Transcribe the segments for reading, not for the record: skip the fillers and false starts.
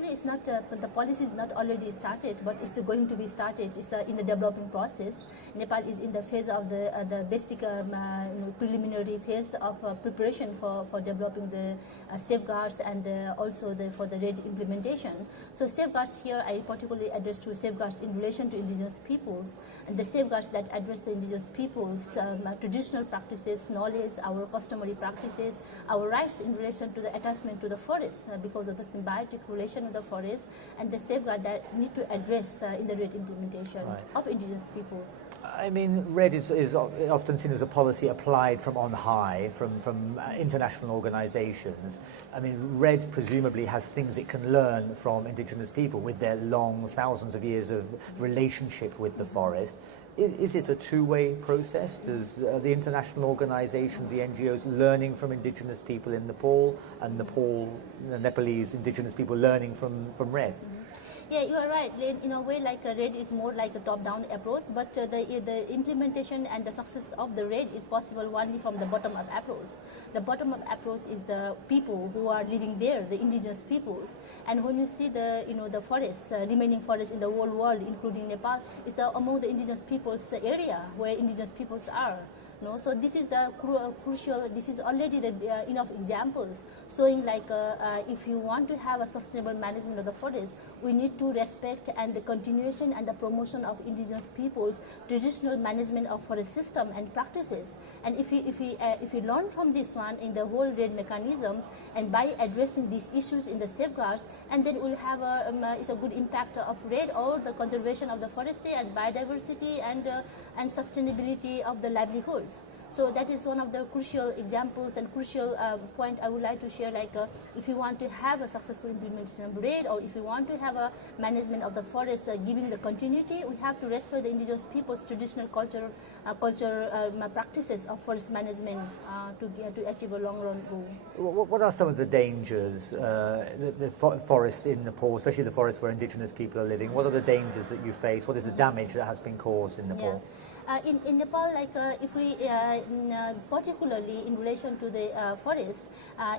actually, it's not, the policy is not already started, but it's going to be started. It's in the developing process. Nepal is in the phase of the basic preliminary phase of preparation for developing the safeguards and also for the RED implementation. So safeguards here, I particularly address to safeguards in relation to indigenous peoples, and the safeguards that address the indigenous peoples, traditional practices, knowledge, our customary practices, our rights in relation to the attachment to the forest because of the symbiotic relation of the forest, and the safeguard that need to address in the RED implementation of indigenous peoples. I mean, RED is often seen as a policy applied from on high, from international organizations. I mean, RED presumably has things it can learn from indigenous people with their long, thousands of years of relationship with the forest. Is it a two-way process? Does the international organizations, the NGOs, learning from indigenous people in Nepal, and the Nepalese indigenous people learning from RED? Yeah, you are right. In a way, like RED is more like a top-down approach, but the implementation and the success of the RED is possible only from the bottom-up approach. The bottom-up approach is the people who are living there, the indigenous peoples. And when you see the the forests, remaining forests in the whole world, including Nepal, it's among the indigenous peoples area where indigenous peoples are. No? So this is the crucial, this is already the enough examples showing like if you want to have a sustainable management of the forest, we need to respect and the continuation and the promotion of indigenous peoples' traditional management of forest system and practices. And if we learn from this one in the whole RED mechanisms, and by addressing these issues in the safeguards, and then we'll have it's a good impact of RED or the conservation of the forest and biodiversity and sustainability of the livelihoods. So that is one of the crucial examples and crucial point I would like to share. Like if you want to have a successful implementation of RED, or if you want to have a management of the forest giving the continuity, we have to respect the indigenous people's traditional culture practices of forest management to achieve a long-run goal. What are some of the dangers, the forests in Nepal, especially the forests where indigenous people are living? What are the dangers that you face? What is the damage that has been caused in Nepal? Yeah. In Nepal, like if we, particularly in relation to the forest,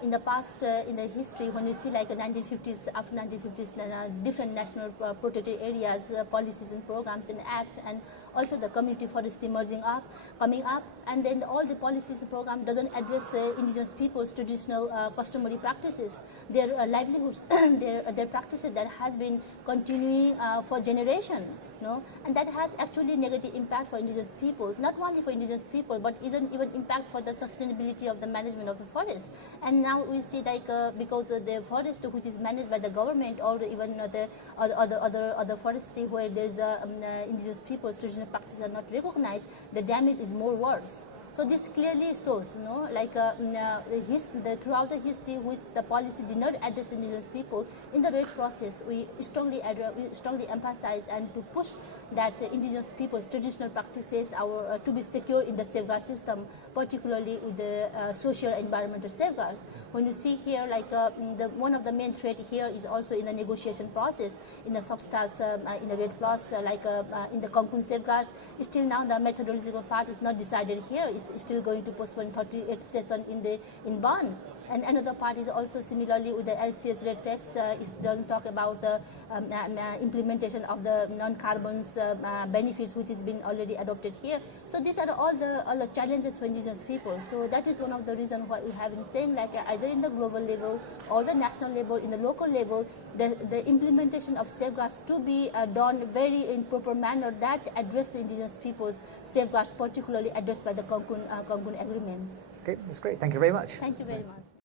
in the past, in the history, when we see like 1950s, after 1950s, different national protected areas, policies and programs and act, and also the community forest coming up, and then all the policies and program doesn't address the indigenous people's traditional customary practices, their livelihoods, their practices that has been continuing for generation. No? And that has actually negative impact for indigenous people, not only for indigenous people, but even impact for the sustainability of the management of the forest. And now we see like because the forest which is managed by the government, or even the other forestry where there's indigenous people's traditional practices are not recognized, the damage is more worse. So this clearly shows, like throughout the history, which the policy did not address the indigenous people. In the RED process, we strongly emphasize and to push that indigenous people's traditional practices to be secure in the safeguard system, particularly with the social and environmental safeguards. When you see here, like one of the main threat here is also in the negotiation process, in the substance, in the RED Plus, in the Cancun safeguards. Still now the methodological part is not decided here. It's still going to postpone 38th session in Bonn. And another part is also similarly with the LCS RED text. It doesn't talk about the implementation of the non-carbons benefits, which has been already adopted here. So these are all the challenges for indigenous people. So that is one of the reasons why we have been saying, like either in the global level or the national level, in the local level, the implementation of safeguards to be done very in proper manner that address the indigenous people's safeguards, particularly addressed by the Cancun agreements. Okay, that's great. Thank you very much. Thank you very much.